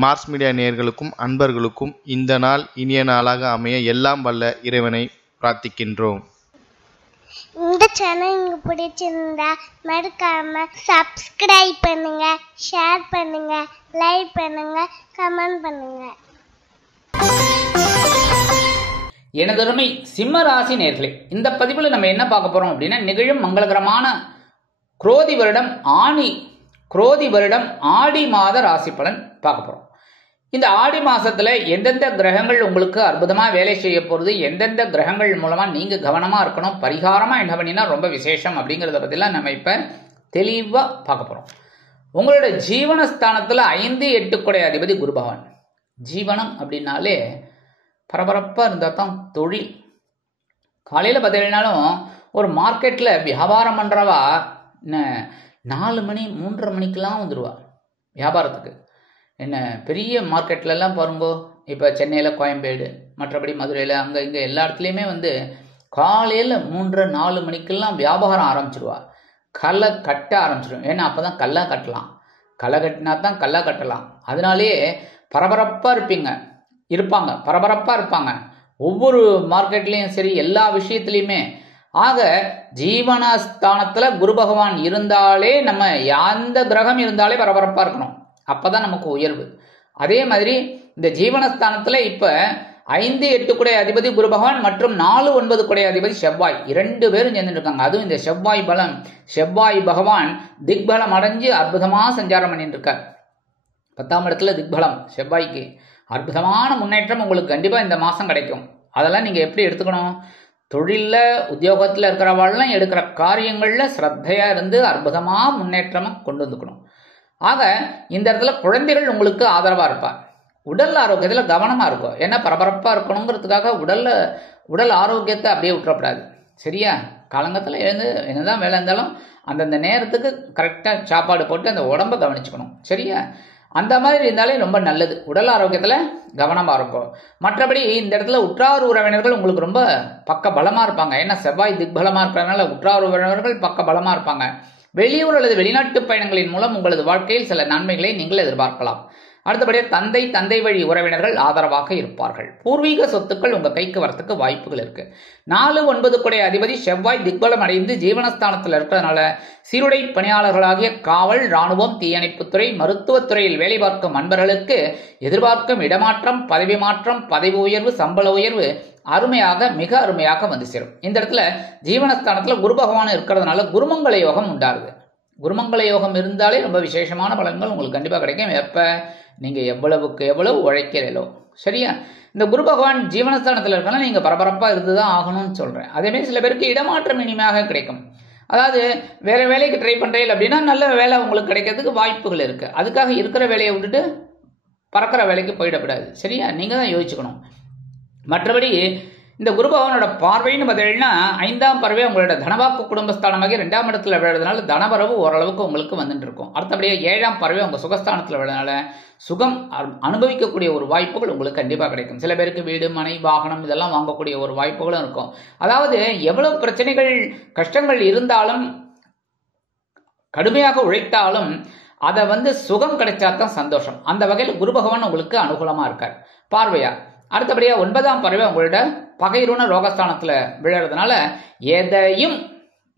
Mars media நேயர்களுக்கும் அன்பர்களுக்கும் இந்த நாள் இனிய நாளாக அமைய எல்லாம் வல்ல இறைவனை பிரார்த்திக்கின்றோம். இந்த சேனல் உங்களுக்கு பிடிச்சிருந்தா மறக்காம சப்ஸ்கிரைப் பண்ணுங்க, ஷேர் பண்ணுங்க, லைக் பண்ணுங்க, கமெண்ட் பண்ணுங்க. எனதருமை சிம்ம ராசி நேயர்களே, இந்த பதிவில் நம்ம என்ன பார்க்க போறோம் அப்படின்னா, நிகழும் மங்களகரமான குரோதி வருடம் ஆடி மாத ராசி பலன் பார்க்க போறோம். இந்த ஆடி மாசத்துல எந்தெந்த கிரகங்கள் உங்களுக்கு அற்புதமா வேலை செய்ய போறது, எந்தெந்த கிரகங்கள் மூலமா நீங்க கவனமா இருக்கணும், பரிகாரமா என்ன பண்ணினா ரொம்ப விசேஷம் அப்படிங்கறத பத்திலாம் நம்ம இப்ப தெளிவா பார்க்க போறோம். உங்களோட ஜீவனஸ்தானத்துல 5, 8 குடை அதிபதி குரு பகவான். ஜீவனம் அப்படின்னாலே பரபரப்பா இருந்தா தான் தொழில். காலையில பார்த்தீங்கன்னாலும் ஒரு மார்க்கெட்ல வியாபாரம் பண்றவா 4 மணி 3:30 மணிக்கெல்லாம் வந்துடுவா வியாபாரத்துக்கு. என்ன பெரிய மார்க்கெட்லலாம் பாருங்கோ, இப்போ சென்னையில், கோயம்பேடு, மற்றபடி மதுரையில், அங்கே இங்கே எல்லா இடத்துலையுமே காலையில் 3-4 மணிக்கெல்லாம் வியாபாரம் ஆரம்பிச்சிடுவா. களை கட்ட ஆரம்பிச்சிடும். ஏன்னா அப்போ தான் கல்லை கட்டலாம், களை கட்டினா தான் கல்லை கட்டலாம். அதனாலேயே பரபரப்பாக இருப்பாங்க. ஒவ்வொரு மார்க்கெட்லேயும் சரி, எல்லா விஷயத்துலையுமே. ஆக ஜீவனஸ்தானத்துல குரு பகவான் இருந்தாலே, நம்ம எந்த கிரகம் இருந்தாலே பரபரப்பா இருக்கணும். அப்பதான் நமக்கு உயர்வு. அதே மாதிரி இந்த ஜீவனஸ்தானத்துல இப்ப 5, 8 குடை அதிபதி குரு பகவான் மற்றும் 4, 9 குடை அதிபதி செவ்வாய் 2 பேரும் சேர்ந்துட்டு இருக்காங்க. அதுவும் இந்த செவ்வாய் பகவான் திக்பலம் அடைஞ்சு அற்புதமா சஞ்சாரம் பண்ணிட்டு இருக்கார். 10ஆம் இடத்துல திக்பலம் செவ்வாய்க்கு அற்புதமான முன்னேற்றம் உங்களுக்கு கண்டிப்பா இந்த மாசம் கிடைக்கும். அதெல்லாம் நீங்க எப்படி எடுத்துக்கணும்? தொழில்ல, உத்தியோகத்துல இருக்கிறவாள்லாம் எடுக்கிற காரியங்கள்ல ஸ்ரத்தையா இருந்து அற்புதமா முன்னேற்றமா கொண்டு வந்துக்கணும். ஆக இந்த இடத்துல குழந்தைகள் உங்களுக்கு ஆதரவா இருப்பார். உடல் ஆரோக்கியத்துல கவனமா இருக்கும். ஏன்னா பரபரப்பா இருக்கணுங்கிறதுக்காக உடல் ஆரோக்கியத்தை அப்படியே விட்டுறப்படாது. சரியா? காலங்கத்துல எழுந்து என்னதான் வேலை இருந்தாலும் அந்தந்த நேரத்துக்கு கரெக்டா சாப்பாடு போட்டு அந்த உடம்ப கவனிச்சுக்கணும். சரியா? அந்த மாதிரி இருந்தாலே ரொம்ப நல்லது. உடல் ஆரோக்கியத்துல கவனமா இருக்கும். மற்றபடி இந்த இடத்துல உற்றார் உறவினர்கள் உங்களுக்கு ரொம்ப பக்க பலமா இருப்பாங்க. ஏன்னா செவ்வாய் திக்பலமா இருக்கிறதுனால உற்றார் உறவினர்கள் பக்க பலமா இருப்பாங்க. வெளியூர் அல்லது வெளிநாட்டு பயணங்களின் மூலம் உங்களது வாழ்க்கையில் சில நன்மைகளை நீங்கள் எதிர்பார்க்கலாம். அடுத்தபடியாக தந்தை வழி உறவினர்கள் ஆதரவாக இருப்பார்கள். பூர்வீக சொத்துக்கள் உங்க கைக்கு வரத்துக்கு வாய்ப்புகள் இருக்கு. 4, 9 குடை அதிபதி செவ்வாய் திக்பலம் அடைந்து ஜீவனஸ்தானத்தில் இருக்கிறதுனால சீருடை பணியாளர்களாகிய காவல், ராணுவம், தீயணைப்புத்துறை, மருத்துவத்துறையில் வேலை பார்க்கும் அன்பர்களுக்கு எதிர்பார்க்கும் இடமாற்றம், பதவி மாற்றம், பதவி உயர்வு, சம்பள உயர்வு மிக அருமையாக வந்து சேரும். இந்த இடத்துல ஜீவனஸ்தானத்துல குரு பகவான் இருக்கிறதுனால குருமங்கள யோகம் உண்டாருது. குருமங்கள யோகம் இருந்தாலே ரொம்ப விசேஷமான பலன்கள் உங்களுக்கு கண்டிப்பா கிடைக்கும். எப்ப நீங்க எவ்வளவுக்கு எவ்வளவு உழைக்கிறீங்களோ. சரியா? இந்த குரு பகவான் ஜீவனஸ்தானத்துல இருக்கனால நீங்க பரபரப்பா இருந்துதான் ஆகணும்னு சொல்றேன். அதே மாதிரி சில பேருக்கு இடமாற்றம் இனிமையாக கிடைக்கும். அதாவது வேற வேலைக்கு ட்ரை பண்றீங்க அப்படின்னா நல்ல வேலை உங்களுக்கு கிடைக்கிறதுக்கு வாய்ப்புகள் இருக்கு. அதுக்காக இருக்கிற வேலையை விட்டுட்டு பறக்கிற வேலைக்கு போயிடக்கூடாது. சரியா? நீங்க தான் யோசிச்சுக்கணும். மற்றபடி இந்த குரு பகவானோட பார்வைன்னு பார்த்தீங்கன்னா 5ஆம் பார்வை உங்களோட தனவாக்கு குடும்பஸ்தானமாக 2ஆம் இடத்துல விழுறதுனால தனவரவு ஓரளவுக்கு உங்களுக்கு வந்துட்டு இருக்கும். அடுத்தபடியாக 7ஆம் பார்வை உங்க சுகஸ்தானத்தில் விழுறதுனால சுகம் அனுபவிக்கக்கூடிய ஒரு வாய்ப்புகள் உங்களுக்கு கண்டிப்பாக கிடைக்கும். சில பேருக்கு வீடு, மனை, வாகனம் இதெல்லாம் வாங்கக்கூடிய ஒரு வாய்ப்புகளும் இருக்கும். அதாவது எவ்வளவு பிரச்சனைகள், கஷ்டங்கள் இருந்தாலும், கடுமையாக உழைத்தாலும் அதை சுகம் கிடைச்சாதான் சந்தோஷம். அந்த வகையில் குரு பகவான் உங்களுக்கு அனுகூலமா இருக்கார் பார்வையா. அடுத்தபடியா 9ஆம் பார்வை உங்களோட பகைருண ரோகஸ்தானத்துல விழுறதுனால எதையும்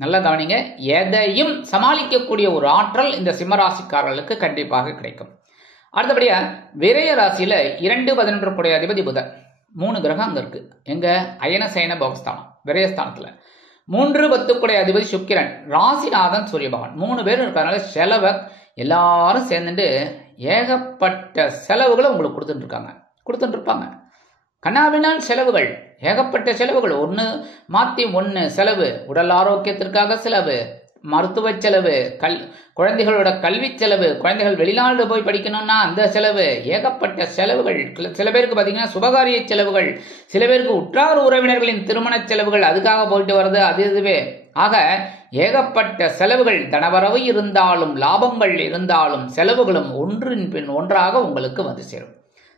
நல்லா கவனிங்க, எதையும் சமாளிக்கக்கூடிய ஒரு ஆற்றல் இந்த சிம்மராசிக்காரர்களுக்கு கண்டிப்பாக கிடைக்கும். அடுத்தபடியா விரய ராசியில 2, 11 குடை அதிபதி புதன் 3 கிரகம் அங்க இருக்கு. எங்க? அயனசயன போகஸ்தானம் விரயஸ்தானத்துல. 3, 10 குடை அதிபதி சுக்கிரன், ராசிநாதன், சூரிய பகவான் 3 பேரும் இருக்கிறதுனால செலவை எல்லாரும் சேர்ந்துட்டு ஏகப்பட்ட செலவுகளை உங்களுக்கு கொடுத்துட்டு இருப்பாங்க. கண்ணாவினால் செலவுகள், ஏகப்பட்ட செலவுகள், ஒன்று மாற்றி ஒன்று செலவு. உடல் ஆரோக்கியத்திற்காக செலவு, மருத்துவ செலவு, குழந்தைகளோட கல்வி செலவு, குழந்தைகள் வெளிநாடு போய் படிக்கணும்னா அந்த செலவு, ஏகப்பட்ட செலவுகள். சில பேருக்கு பார்த்தீங்கன்னா சுபகாரிய செலவுகள், சில பேருக்கு உற்றார் உறவினர்களின் திருமண செலவுகள், அதுக்காக போயிட்டு வர்றது, இதுவே. ஆக ஏகப்பட்ட செலவுகள். தனவரவு இருந்தாலும், லாபங்கள் இருந்தாலும், செலவுகளும் ஒன்றின் பின் ஒன்றாக உங்களுக்கு வந்து சேரும்.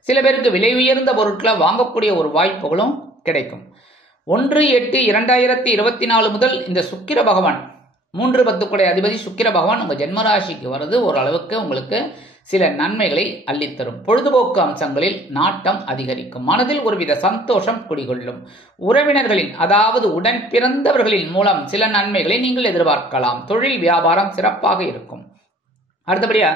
சில பேருக்கு விலை உயர்ந்த பொருட்களை வாங்கக்கூடிய ஒரு வாய்ப்புகளும் கிடைக்கும். 1/8/2024 முதல் இந்த சுக்கிர பகவான் 3 10 அதிபதி சுக்கிர பகவான் உங்க ஜென்மராசிக்கு வருது ஓரளவுக்கு உங்களுக்கு சில நன்மைகளை அள்ளித்தரும். பொழுதுபோக்கு அம்சங்களில் நாட்டம் அதிகரிக்கும். மனதில் ஒருவித சந்தோஷம் குடிகொள்ளும். உறவினர்களின் அதாவது உடன் பிறந்தவர்களின் மூலம் சில நன்மைகளை நீங்கள் எதிர்பார்க்கலாம். தொழில் வியாபாரம் சிறப்பாக இருக்கும். அடுத்தபடியா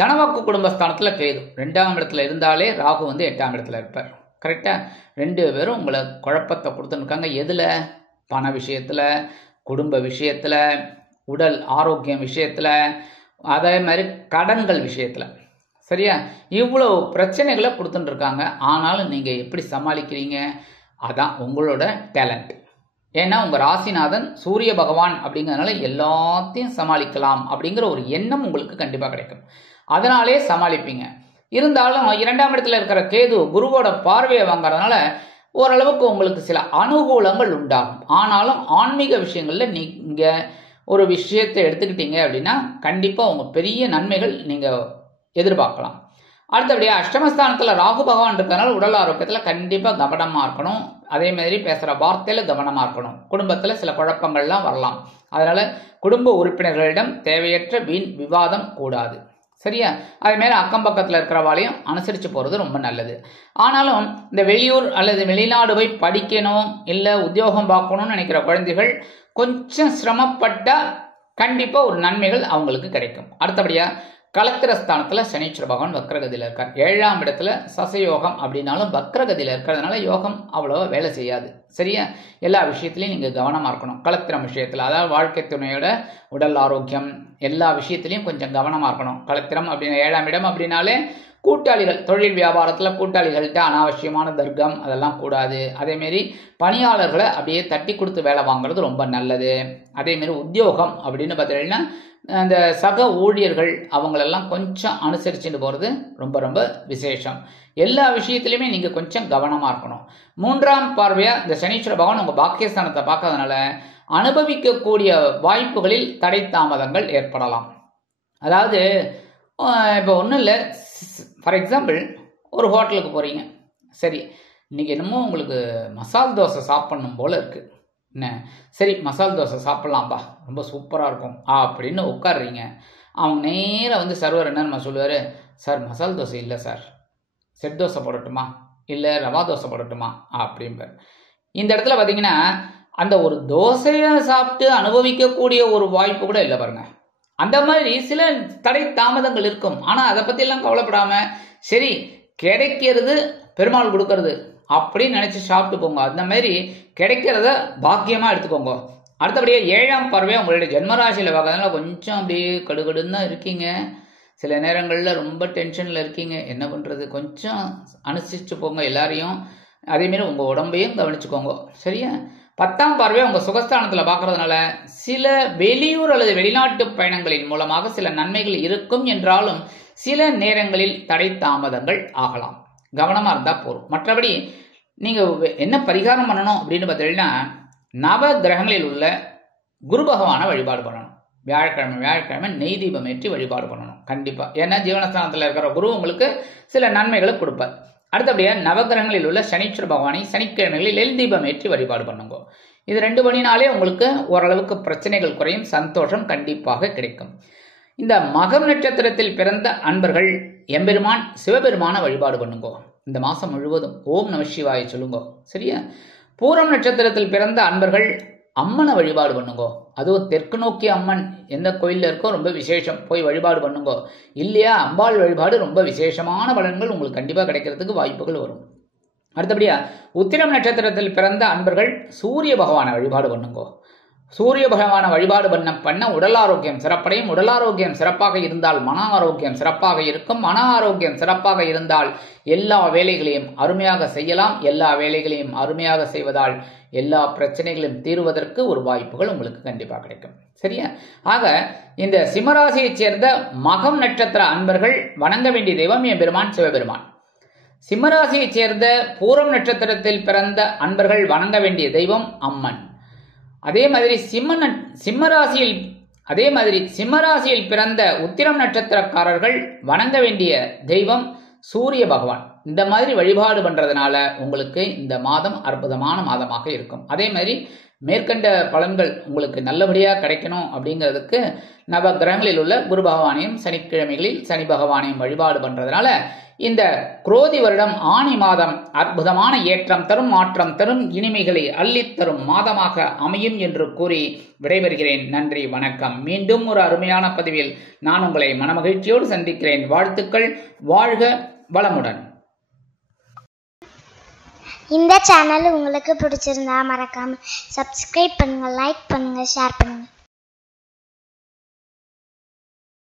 தனவாக்கு குடும்பஸ்தானத்துல கேது 2ஆம் இடத்துல இருந்தாலே ராகு 8ஆம் இடத்துல இருப்பார். கரெக்டா? 2 பேரும் உங்களை குழப்பத்தை கொடுத்துருக்காங்க. எதுல? பண விஷயத்துல, குடும்ப விஷயத்துல, உடல் ஆரோக்கியம் விஷயத்துல, அதே மாதிரி கடன்கள் விஷயத்துல. சரியா? இவ்வளவு பிரச்சனைகளை கொடுத்துட்டு இருக்காங்க. ஆனாலும் நீங்க எப்படி சமாளிக்கிறீங்க? அதான் உங்களோட டேலண்ட். ஏன்னா உங்க ராசிநாதன் சூரிய பகவான் அப்படிங்கிறதுனால எல்லாத்தையும் சமாளிக்கலாம் அப்படிங்கிற ஒரு எண்ணம் உங்களுக்கு கண்டிப்பா கிடைக்கும். அதனாலே சமாளிப்பீங்க. இருந்தாலும் 2ஆம் இடத்துல இருக்கிற கேது குருவோட பார்வையை வாங்கறதுனால ஓரளவுக்கு உங்களுக்கு சில அனுகூலங்கள் உண்டாகும். ஆனாலும் ஆன்மீக விஷயங்கள்ல நீங்க ஒரு விஷயத்தை எடுத்துக்கிட்டீங்க அப்படின்னா கண்டிப்பா உங்க பெரிய நன்மைகள் நீங்க எதிர்பார்க்கலாம். அடுத்தபடியா அஷ்டமஸ்தானத்துல ராகு பகவான் இருக்கிறதுனால உடல் ஆரோக்கியத்துல கண்டிப்பா கவனமா இருக்கணும். அதே மாதிரி பேசுற வார்த்தையில கவனமா இருக்கணும். குடும்பத்துல சில குழப்பங்கள்லாம் வரலாம். அதனால குடும்ப உறுப்பினர்களிடம் தேவையற்ற வீண் விவாதம் கூடாது. சரியா? அதே மாதிரி அக்கம் பக்கத்துல இருக்கிறவாளையும் அனுசரிச்சு போறது ரொம்ப நல்லது. ஆனாலும் இந்த வெளியூர் அல்லது வெளிநாடு போய் படிக்கணும் இல்ல உத்தியோகம் பார்க்கணும்னு நினைக்கிற குழந்தைகள் கொஞ்சம் சிரமப்பட்டா கண்டிப்பா ஒரு நன்மைகள் அவங்களுக்கு கிடைக்கும். அடுத்தபடியா கலத்திரஸ்தானத்துல சனீஸ்வர பகவான் வக்ரகதியில இருக்கார். 7ஆம் இடத்துல சசயோகம் அப்படின்னாலும் வக்ரகதியில இருக்கிறதுனால யோகம் அவ்வளவா வேலை செய்யாது. சரியா? எல்லா விஷயத்திலையும் நீங்க கவனமா இருக்கணும். கலத்திரம் விஷயத்துல அதாவது வாழ்க்கை துணையோட உடல் ஆரோக்கியம் எல்லா விஷயத்திலையும் கொஞ்சம் கவனமா இருக்கணும். கலத்திரம் அப்படின்னு 7ஆம் இடம் அப்படின்னாலே கூட்டாளிகள், தொழில் வியாபாரத்துல கூட்டாளிகள்கிட்ட அனாவசியமான தர்க்கம் அதெல்லாம் கூடாது. அதேமாரி பணியாளர்களை அப்படியே தட்டி கொடுத்து வேலை வாங்குறது ரொம்ப நல்லது. அதேமாரி உத்தியோகம் அப்படின்னு பார்த்தீங்கன்னா அந்த சக ஊழியர்கள் அவங்களெல்லாம் கொஞ்சம் அனுசரிச்சுட்டு போகிறது ரொம்ப ரொம்ப விசேஷம். எல்லா விஷயத்திலையுமே நீங்கள் கொஞ்சம் கவனமாக இருக்கணும். 3ஆம் பார்வையாக இந்த சனீஸ்வர பகவான் உங்கள் பாக்கியஸ்தானத்தை பார்க்கறதுனால அனுபவிக்கக்கூடிய வாய்ப்புகளில் தடை தாமதங்கள் ஏற்படலாம். அதாவது இப்போ ஒன்றும் இல்லை, ஃபார் எக்ஸாம்பிள் ஒரு ஹோட்டலுக்கு போகிறீங்க. சரி, இன்றைக்கி என்னமோ உங்களுக்கு மசால் தோசை சாப்பிட்ணும் போல் இருக்குது. என்ன, சரி மசால் தோசை சாப்பிட்லாம்ப்பா, ரொம்ப சூப்பராக இருக்கும் அப்படின்னு உட்காடுறீங்க. அவங்க நேராக சர்வர் என்ன சொல்லுவார், சார் மசால் தோசை இல்லை சார், செட் தோசை போடட்டுமா இல்லை ரவா தோசை போடட்டுமா அப்படிம்பார். இந்த இடத்துல பார்த்தீங்கன்னா அந்த ஒரு தோசையை சாப்பிட்டு அனுபவிக்கக்கூடிய ஒரு வாய்ப்பு கூட இல்லை பாருங்க. அந்த மாதிரி சில தடை தாமதங்கள் இருக்கும். ஆனால் அதை பற்றியெல்லாம் கவலைப்படாமல் சரி கிடைக்கிறது பெருமாள் கொடுக்கறது அப்படின்னு நினச்சி சாப்பிட்டு போங்க. அந்த மாதிரி கிடைக்கிறத பாக்கியமாக எடுத்துக்கோங்க. அடுத்தபடியே 7ஆம் பார்வையாக உங்களுடைய ஜென்மராசியில் பார்க்கறதுனால கொஞ்சம் அப்படியே கடுகடுன்னு தான் இருக்கீங்க. சில நேரங்களில் ரொம்ப டென்ஷனில் இருக்கீங்க. என்ன பண்ணுறது, கொஞ்சம் அனுசரித்து போங்க எல்லாரையும். அதேமாரி உங்கள் உடம்பையும் கவனிச்சுக்கோங்க. சரியா? 10ஆம் பார்வையாக உங்கள் சுகஸ்தானத்தில் பார்க்கறதுனால சில வெளியூர் அல்லது வெளிநாட்டு பயணங்களின் மூலமாக சில நன்மைகள் இருக்கும் என்றாலும் சில நேரங்களில் தடை தாமதங்கள் ஆகலாம். கவனமாக இருந்தால் போதும். மற்றபடி நீங்கள் என்ன பரிகாரம் பண்ணணும் அப்படின்னு பார்த்தீங்கன்னா நவ கிரகங்களில் உள்ள குரு பகவானை வழிபாடு பண்ணணும். வியாழக்கிழமை நெய் தீபம் ஏற்றி வழிபாடு பண்ணணும் கண்டிப்பாக. ஏன்னா ஜீவனஸ்தானத்தில் இருக்கிற குரு உங்களுக்கு சில நன்மைகளை கொடுப்பார். அடுத்தபடியாக நவகிரகங்களில் உள்ள சனீஸ்வர பகவானை சனிக்கிழமைகளில் எல் தீபம் ஏற்றி வழிபாடு பண்ணுங்க. இது 2 பண்ணினாலே உங்களுக்கு ஓரளவுக்கு பிரச்சனைகள் குறையும், சந்தோஷம் கண்டிப்பாக கிடைக்கும். இந்த மகம் நட்சத்திரத்தில் பிறந்த அன்பர்கள் எம்பெருமான் சிவபெருமான வழிபாடு பண்ணுங்க. இந்த மாதம் முழுவதும் ஓம் நம சிவாய சொல்லுங்க. சரியா? பூரம் நட்சத்திரத்தில் பிறந்த அன்பர்கள் அம்மனை வழிபாடு பண்ணுங்க. அதுவும் தெற்கு நோக்கிய அம்மன் எந்த கோயிலில் இருக்கோ ரொம்ப விசேஷம், போய் வழிபாடு பண்ணுங்க. இல்லையா அம்பாள் வழிபாடு ரொம்ப விசேஷமான பலன்கள் உங்களுக்கு கண்டிப்பாக கிடைக்கிறதுக்கு வாய்ப்புகள் வரும். அடுத்தபடியா உத்திரம் நட்சத்திரத்தில் பிறந்த அன்பர்கள் சூரிய பகவானை வழிபாடு பண்ணுங்க. சூரிய பகவானை வழிபாடு பண்ண உடல் ஆரோக்கியம் சிறப்படையும். உடல் ஆரோக்கியம் சிறப்பாக இருந்தால் மன ஆரோக்கியம் சிறப்பாக இருக்கும். மன ஆரோக்கியம் சிறப்பாக இருந்தால் எல்லா வேலைகளையும் அருமையாக செய்யலாம். எல்லா வேலைகளையும் அருமையாக செய்வதால் எல்லா பிரச்சனைகளையும் தீர்வதற்கு ஒரு வாய்ப்புகள் உங்களுக்கு கண்டிப்பாக கிடைக்கும். சரியா? ஆக இந்த சிம்மராசியைச் சேர்ந்த மகம் நட்சத்திர அன்பர்கள் வணங்க வேண்டிய தெய்வம் எம்பெருமான் சிவபெருமான். சிம்மராசியைச் சேர்ந்த பூரம் நட்சத்திரத்தில் பிறந்த அன்பர்கள் வணங்க வேண்டிய தெய்வம் அம்மன். அதே மாதிரி சிம்மராசியில் பிறந்த உத்திரம் நட்சத்திரக்காரர்கள் வணங்க வேண்டிய தெய்வம் சூரிய பகவான். இந்த மாதிரி வழிபாடு பண்றதுனால உங்களுக்கு இந்த மாதம் அற்புதமான மாதமாக இருக்கும். அதே மாதிரி மேற்கண்ட பலன்கள் உங்களுக்கு நல்லபடியாக கிடைக்கணும் அப்படிங்கிறதுக்கு நவ கிரகங்களில் உள்ள குரு பகவானையும் சனிக்கிழமைகளில் சனி பகவானையும் வழிபாடு பண்றதுனால இந்த குரோதி வருடம் ஆனி மாதம் அற்புதமான ஏற்றம் தரும், மாற்றம் தரும், இனிமைகளை அள்ளித்தரும் மாதமாக அமையும் என்று கூறி விடைபெறுகிறேன். நன்றி, வணக்கம். மீண்டும் ஒரு அருமையான பதிவில் நான் உங்களை மனமகிழ்ச்சியோடு சந்திக்கிறேன். வாழ்த்துக்கள். வாழ்க வளமுடன். இந்த சேனல் உங்களுக்கு பிடிச்சிருந்தா மறக்காம சப்ஸ்கிரைப் பண்ணுங்க, லைக் பண்ணுங்க, ஷேர் பண்ணுங்க.